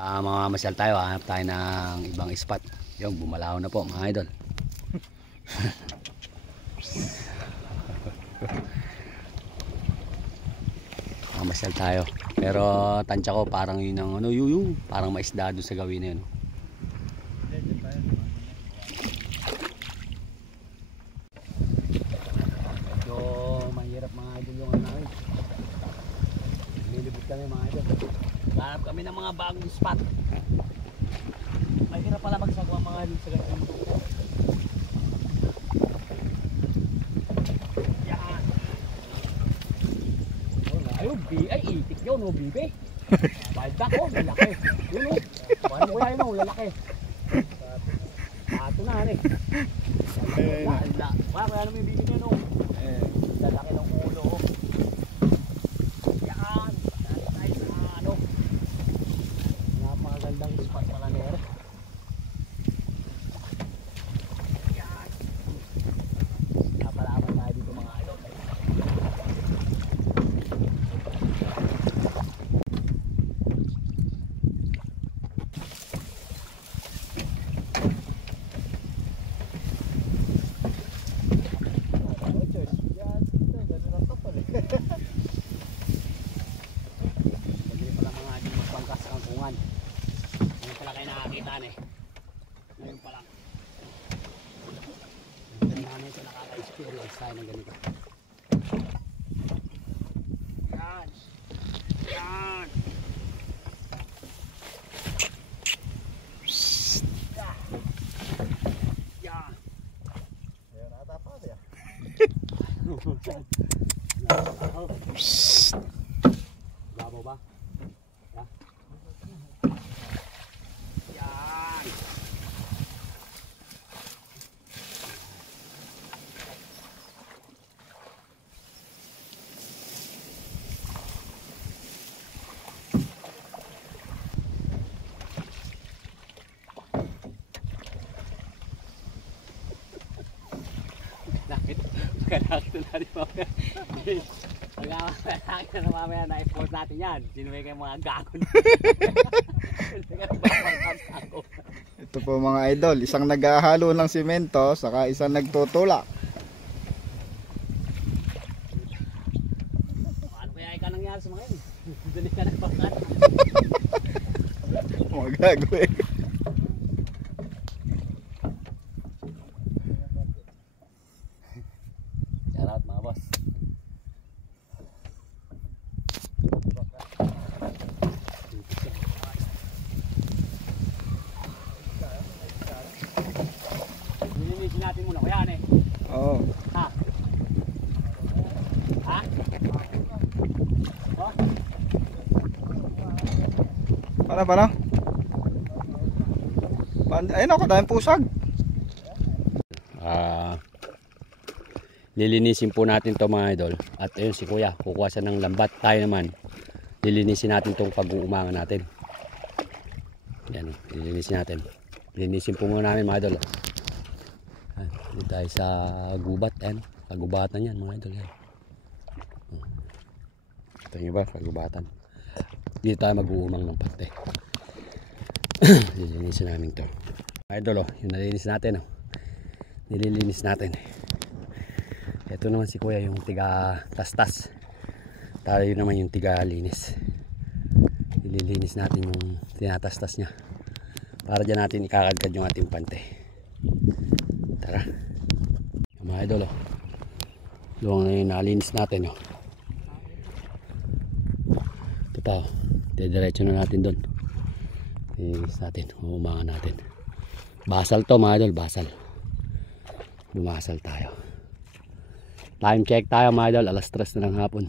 Mga masyal tayo, hanap tayo ng ibang spot. Yung bumalaw na po mga idol. Masyal tayo. Pero tansya ko parang yun ang ano, parang maisda doon sa gawin na yun. Medyo mahirap mga idol yung ano namin. Lilibot kami mga idol. Hanap kami ng mga bagong spot. Mahirap pala magsagawa mga idol sa ganitong lugar. Yan. Ayun, ay itik yun, o bibe. Baldak o, lalaki. Yun o, paano kaya yun o, lalaki. Ato na ano eh. Kaya naman yung bibe niya no. Lalaki ng ulo o. Yan. Nice na ano. Napakagandang spot pala nere. Yan. Napalaman tayo dito mga idol. Ngayon pala kayo nakakitaan eh. Ngayon pala. Ngayon namin ito nakaka-experience tayo ng ganito. Yan. Yan. Yan. Ayan ata pa siya. Babaw ba? Yan. Yan. Nakita natin mamaya. Pagkakita na mamaya na-export natin yan. Sinuwi kayo mga gagon. Ito po mga idol, isang naghahalo ng simento saka isang nagtutulak. Ano kaya ikaw nangyari sa mga yun? Dali ka nagpakat. Mga gagawin. Shout out mga boss. Nilinisin natin muna kaya ano eh. Oo. Ha? Ha? Oh? Para? Ayun ako, daming pusag. Lilinisin po natin to mga idol. At ayun si kuya, kukuha siya ng lambat. Tayo naman, lilinisin natin tong pag-uumangan natin. Yan, lilinisin natin. Lilinisin po muna namin mga idol. Dito tayo sa gubat. Ayan, kagubatan yan mga idol. Yan. Ito yung iba, kagubatan. Dito tayo mag-uumang ng pate. Lilinisin namin to. Mga idol, yung nalinis natin. Nililinis natin. Ito naman si kuya yung tiga tastas. Tayo naman yung tiga linis. Ililinis natin yung tinatastas niya. Para dyan natin ikakagad yung ating pante. Tara. Mga idol doon na yung nalinis natin Ito pa diretso na natin doon. Ilinis natin. Umangan natin. Basal to mga idol. Basal. Bumasal tayo. Time check tayo mga idol, alas 3 na ng hapon.